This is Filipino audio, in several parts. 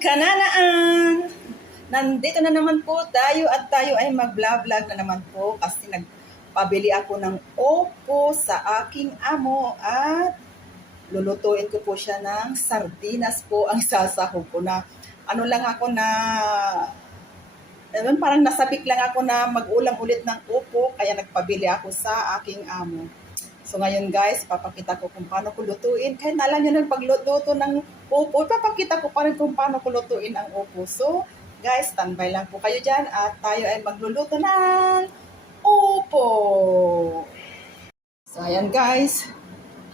kananaan! Nandito na naman po tayo at tayo ay mag-vlog na naman po kasi nagpabili ako ng opo sa aking amo at lulutuin ko po siya ng sardinas po ang sasahog ko na ano lang ako na parang nasabik lang ako na mag-ulam ulit ng opo, kaya nagpabili ako sa aking amo. So ngayon guys, papakita ko kung paano ko lutuin. Kahit na alam nyo ng pagluto ng opo, papakita ko pa rin kung paano ko lutuin ang opo. So guys, standby lang po kayo dyan at tayo ay magluluto ng opo. So ayan guys,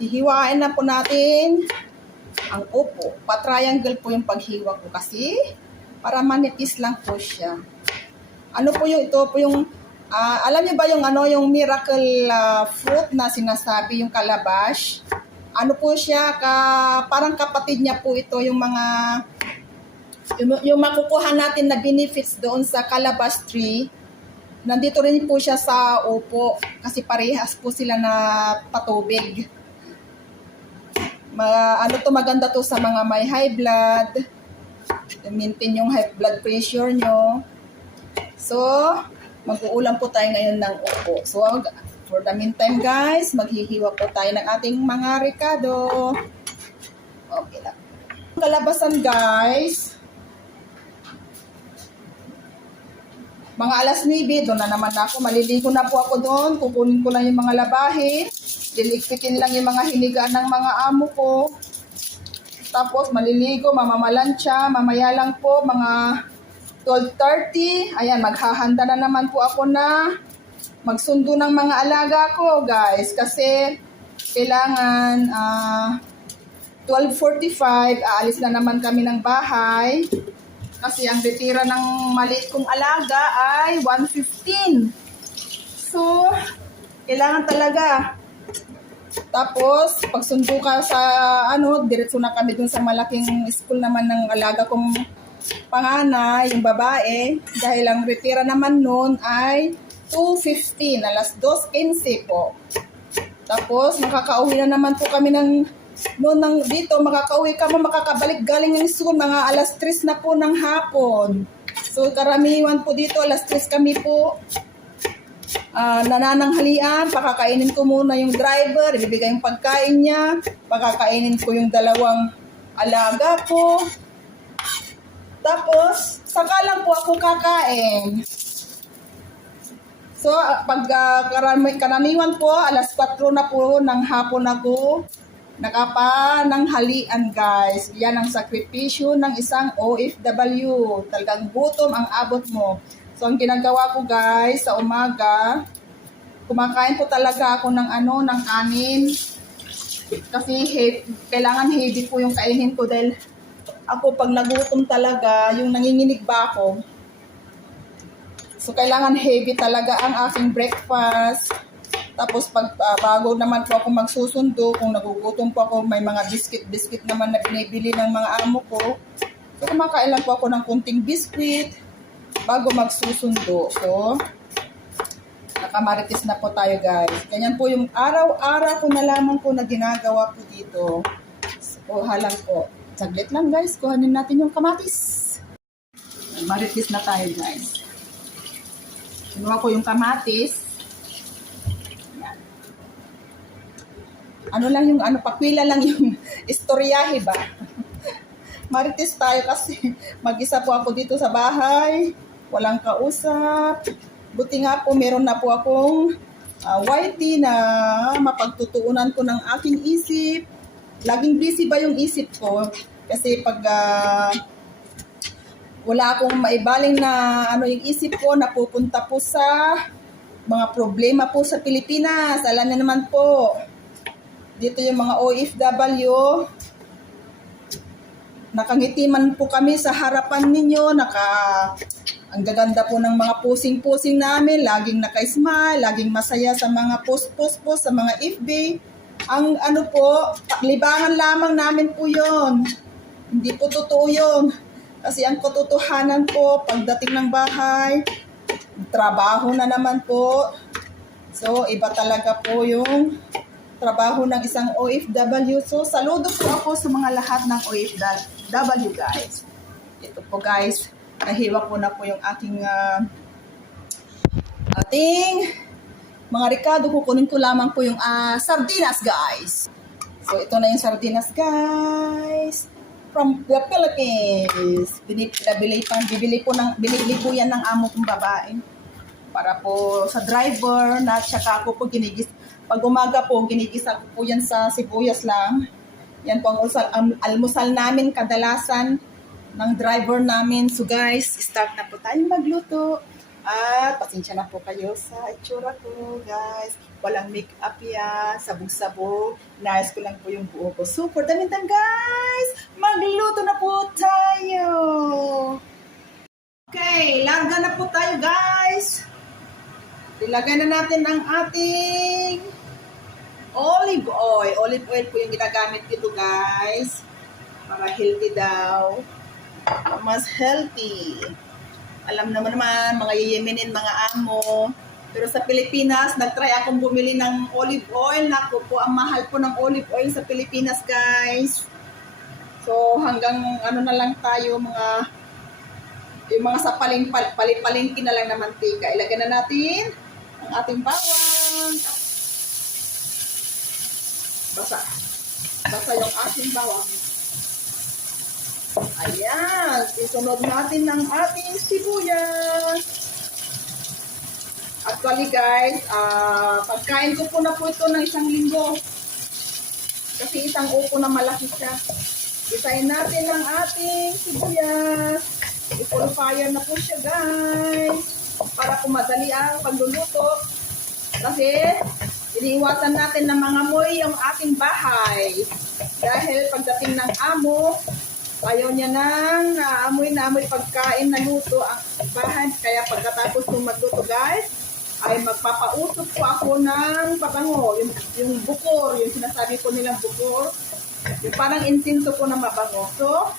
hihiwain na po natin ang opo. Pa-triangle po yung paghiwa ko kasi para manipis lang po siya. Ano po yung ito po yung ah, alam niyo ba yung ano yung miracle ah, fruit na sinasabi yung calabash? Ano po siya ka parang kapatid niya po ito yung mga yung, yung makukuha natin na benefits doon sa calabash tree. Nandito rin po siya sa upo kasi parehas po sila na patubig. Ma, ano to maganda to sa mga may high blood, maintain yung high blood pressure nyo. So, mag-uulam po tayo ngayon ng upo. So, for the meantime guys, maghihiwa po tayo ng ating mga ricado. Okay lang. Kalabasan guys. Mga alas 9, doon na naman ako. Maliligo na po ako doon. Kukunin ko lang yung mga labahin. Dilikpitin lang yung mga hinigaan ng mga amo ko. Tapos maliligo, mamamalansya, mamaya lang po mga 12.30. Ayan, maghahanda na naman po ako na magsundo ng mga alaga ko, guys. Kasi kailangan ah 12.45, aalis na naman kami ng bahay. Kasi ang retira ng maliit kong alaga ay 1.15. So, kailangan talaga tapos, pag sundo ka sa, ano, diretso na kami dun sa malaking school naman ng alaga kong panganay, yung babae. Dahil ang retira naman noon ay 2.15, alas 2.15 po. Tapos, makakauwi na naman po kami ng, noon ng dito, makakauwi ka mo, makakabalik galing ng school, mga alas 3 na po ng hapon. So, karamihan po dito, alas 3 kami po Ah, nanananghalian, pakakainin ko muna yung driver, ibibigay yung pagkain niya, pakakainin ko yung dalawang alaga ko. Tapos, saka lang po ako kakain. So, pag uh, karami, karaniwan po, alas 4 na po ng hapon ako, nakapa ng halian guys. Yan ang sakripisyo ng isang OFW. Talagang gutom ang abot mo. So, ang ginagawa ko guys, sa umaga, kumakain po talaga ako ng ano, ng kanin. Kasi he- kailangan heavy po yung kainin ko dahil ako pag nagutom talaga, yung nanginginig ba ako, so kailangan heavy talaga ang aking breakfast. Tapos pag ah, bago naman po ako magsusundo, kung nagugutom po ako, may mga biscuit-biscuit naman na binibili ng mga amo ko. So kumakain lang po ako ng kunting biscuit bago magsusundo. So, nakamaritis na po tayo guys. Ganyan po yung araw-araw ko na lamang po na ginagawa po dito. So, kuha lang po. Saglit lang guys, kuhanin natin yung kamatis. Maritis na tayo guys. Kinuha ko yung kamatis. Yan. Ano lang yung, ano, pakwila lang yung istoryahe ba? Marites tayo kasi mag-isa po ako dito sa bahay. Walang kausap. Buti nga po meron na po akong uh, YT na mapagtutuunan ko ng aking isip. Laging busy ba yung isip ko? Kasi pag ah, wala akong maibaling na ano yung isip ko, napupunta po sa mga problema po sa Pilipinas. Alam niyo naman po, dito yung mga OFW, nakangiti man po kami sa harapan ninyo, naka ang gaganda po ng mga posing-posing namin, laging naka-smile, laging masaya sa mga post-post-post, sa mga FB. Ang ano po, libangan lamang namin po yon. Hindi po totoo yun. Kasi ang katotohanan po, pagdating ng bahay, trabaho na naman po. So, iba talaga po yung trabaho ng isang OFW. So, saludo po ako sa mga lahat ng OFW guys. Ito po guys, nahiwa po na po yung aking ah, ating mga ricado. Kukunin ko lamang po yung ah, sardinas guys. So ito na yung sardinas guys. From the Philippines. Binili, bibili, pang, bibili po ng, binili po yan ng amo kong babae. Para po sa driver na tsaka ako po ginigis. Pag umaga po, ginigisa ko po yan sa sibuyas lang. Yan po ang usal, ang almusal namin kadalasan ng driver namin. So guys, start na po tayo magluto. At pasensya na po kayo sa itsura ko, guys. Walang make-up yan, sabog-sabog. Nais ko lang po yung buo ko. Super damintang, guys! Magluto na po tayo! Okay, larga na po tayo, guys. Ilagay na natin ang ating olive oil. Olive oil po yung ginagamit dito, guys. Para healthy daw. Mas healthy. Alam naman naman, mga yiyeminin, mga amo. Pero sa Pilipinas, nagtry akong bumili ng olive oil. Naku po, ang mahal po ng olive oil sa Pilipinas, guys. So, hanggang ano na lang tayo, mga yung mga sa paling palipalingki na lang na mantika. Ilagay na natin ang ating bawang. Basa. Basa yung ating bawang. Ayan. Isunod natin ng ating sibuyas. Actually guys, ah pagkain ko po na po ito ng isang linggo. Kasi isang upo na malaki siya. Isayin natin ang ating sibuyas. Fire na po siya guys. Para po madali ang pagluluto. Kasi iniiwasan natin na mga moy yung ating bahay. Dahil pagdating ng amo, ayaw niya nang naamoy na amoy pagkain na luto ang bahay. Kaya pagkatapos kong magluto guys, ay magpapausok po ako ng pabango. Yung, yung bukor, yung sinasabi ko nilang bukor. Yung parang insinso po na mabango. So,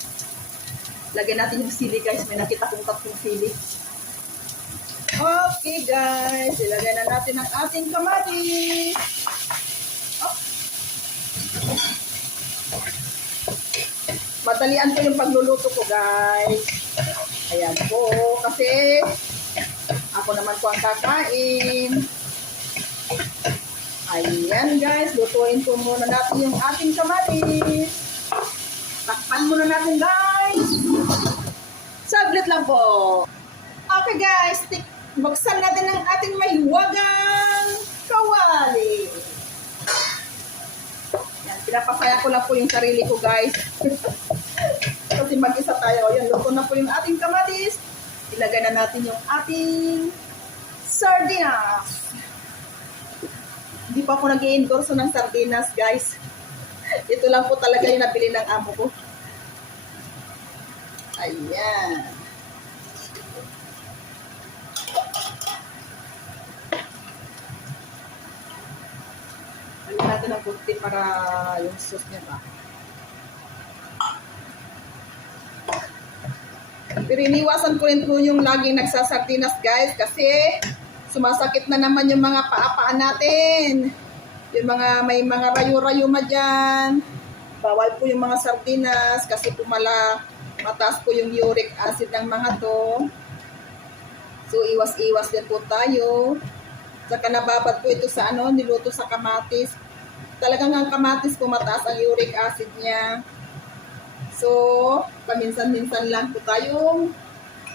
lagyan natin yung sili guys. May nakita kong tatlong sili. Okay guys, ilagay na natin ang ating kamatis. Madalian ko yung pagluluto ko guys. Ayan po, kasi ako naman po ang kakain. Ayan guys, lutuin po muna natin yung ating kamatis. Takpan muna natin guys. Saglit lang po. Okay guys, buksan natin ang ating mahiwagang kawali. Yan, pinapasaya ko lang po yung sarili ko guys. Kasi mag-isa tayo. Yan, luto na po yung ating kamatis. Ilagay na natin yung ating sardinas. Hindi pa ako nag endorse ng sardinas guys. Ito lang po talaga yung nabili ng amo ko. Ayan. Lagyan natin ng kunti para yung sauce niya ba. Pero iniwasan ko rin po yung laging nagsasardinas guys kasi sumasakit na naman yung mga paa-paa natin. Yung mga may mga rayo-rayuma dyan. Bawal po yung mga sardinas kasi po mala mataas po yung uric acid ng mga to. So iwas-iwas din po tayo. Saka nababad po ito sa ano, niluto sa kamatis. Talagang ang kamatis po mataas ang uric acid niya. So, paminsan-minsan lang po tayong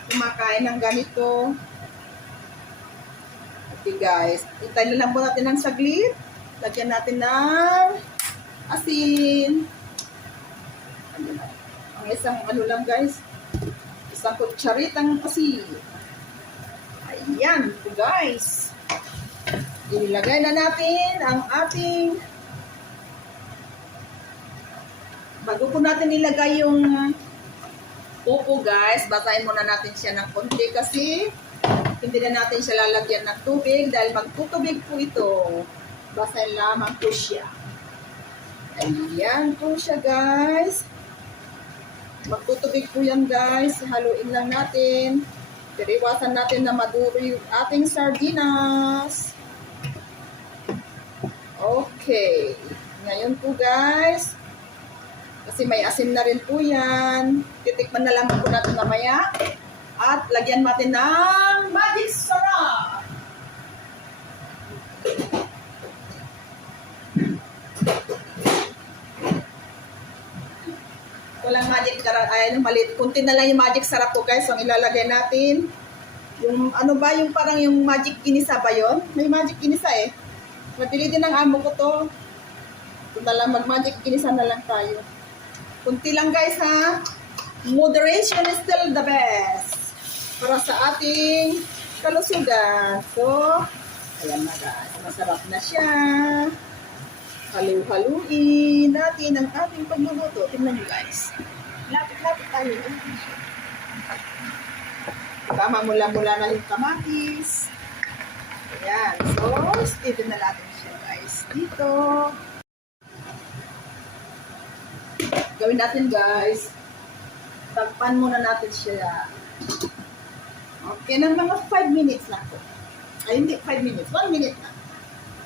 kumakain ng ganito. Okay guys, itay na lang po natin ng saglit. Lagyan natin ng asin. Ang isang ano lang guys, isang kutsaritang asin. Ayan po guys. Ilagay na natin ang ating bago po natin ilagay yung upo guys, basahin muna natin siya ng konti kasi hindi na natin siya lalagyan ng tubig dahil magtutubig po ito. Basahin lamang po siya. Ayan po siya guys. Magtutubig po yan guys. Haluin lang natin. Pero iwasan natin na maduro yung ating sardinas. Okay. Ngayon po guys, Kasi may asin na rin po yan. Titikman na lang po natin mamaya. At lagyan natin ng magic sarap. Walang magic sarap. Ay, yung maliit. Kunti na lang yung magic sarap po guys. So, ang ilalagay natin. Yung ano ba, yung parang yung magic ginisa ba yon? May magic ginisa eh. Mabili din ng amo ko to. Kung na lang mag-magic ginisa na lang tayo. Kunti lang guys ha. Moderation is still the best. Para sa ating kalusugan. So, ayan na guys. Masarap na siya. Halu-haluin natin ang ating pagluluto. Tingnan nyo guys. Lapit-lapit tayo. Tama mula-mula na yung kamatis. Ayan. So, steven na natin siya guys. Dito. Gawin natin guys. Tagpan muna natin siya. Okay, ng mga 5 minutes lang po. Ay, hindi 5 minutes. 1 minute na.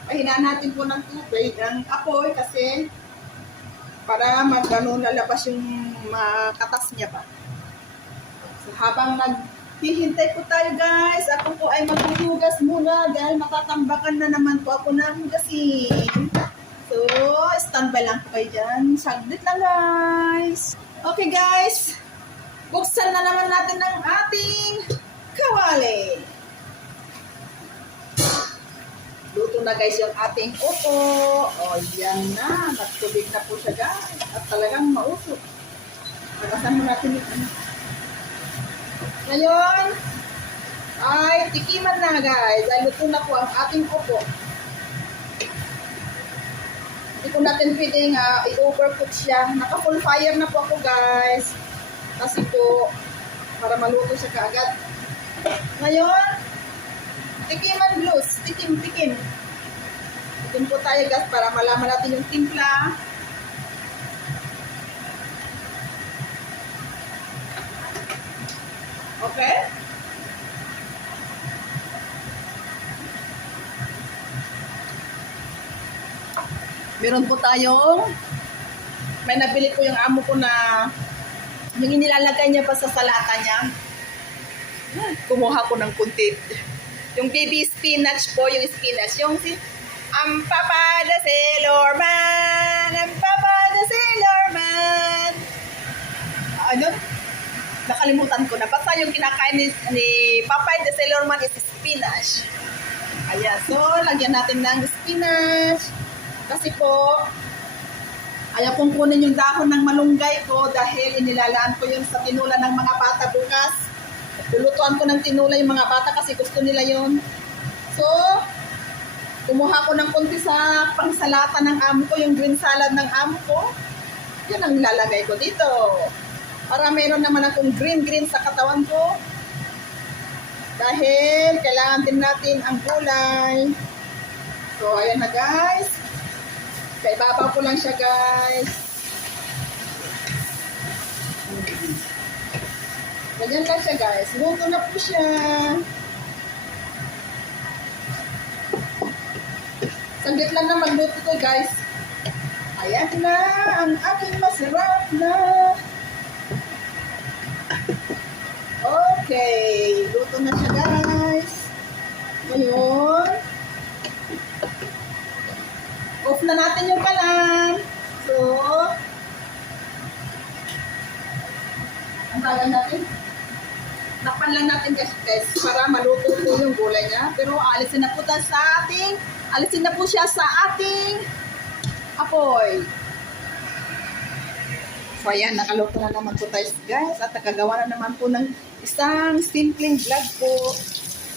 Pahinaan natin po ng tubig, ng apoy kasi para magano lalabas yung makatas niya pa. So, habang naghihintay po tayo guys, ako po ay maghuhugas muna dahil matatambakan na naman po ako ng hugasin. So, standby lang kayo dyan. Saglit lang guys. Okay guys, buksan na naman natin ang ating kawali. Luto na guys yung ating upo. O, yan na. Nagtubig na po siya guys. At talagang mausok. Magasan mo natin yung ano. Ngayon, ay tikiman na guys. Dahil luto na po ang ating upo. Hindi po natin pwedeng uh, i-overcook siya. Naka-full fire na po ako guys. Kasi po, para maluto siya kaagad. Ngayon, tikiman blues. Tikim, tikim. Tikim po tayo guys para malaman natin yung timpla. Okay? Meron po tayong may nabili ko yung amo ko na yung inilalagay niya pa sa salata niya. Kumuha ko ng kunti. Yung baby spinach po, yung spinach. Yung si Ang Papa the Sailor Man! Ang Papa the Sailor Man! Ano? Nakalimutan ko na. Basta yung kinakain ni, ni Papa the Sailor Man is spinach. Ayan. So, lagyan natin ng spinach. Kasi po, ayaw kong kunin yung dahon ng malunggay ko dahil inilalaan ko yun sa tinula ng mga bata bukas. Lulutuan ko ng tinula yung mga bata kasi gusto nila yun. So, kumuha ko ng konti sa pangsalata ng amo ko, yung green salad ng amo ko. Yun ang nilalagay ko dito. Para meron naman akong green-green sa katawan ko. Dahil kailangan din natin ang gulay. So, ayan na guys. Kaibabaw ko lang siya guys. Ganyan lang siya guys. Luto na po siya. Saglit lang na magluto to guys. Ayan na ang aking masarap na. Okay. Luto na siya guys. Ngayon. Na natin yung kalan. So, ang tagal natin. Takpan lang natin guys, guys para maluto po yung gulay niya. Pero alisin na po tayo sa ating, alisin na po siya sa ating apoy. So ayan, nakaluto na naman po tayo guys at nakagawa na naman po ng isang simpleng vlog po.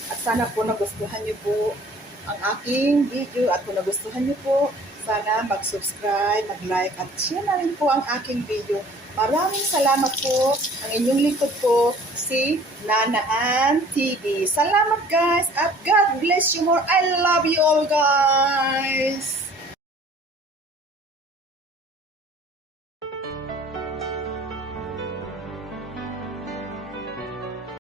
At sana po nagustuhan niyo po ang aking video at kung nagustuhan niyo po, sana mag-subscribe, mag-like at share na rin po ang aking video. Maraming salamat po ang inyong lingkod po, si Nanaan TV. Salamat guys at God bless you more. I love you all guys.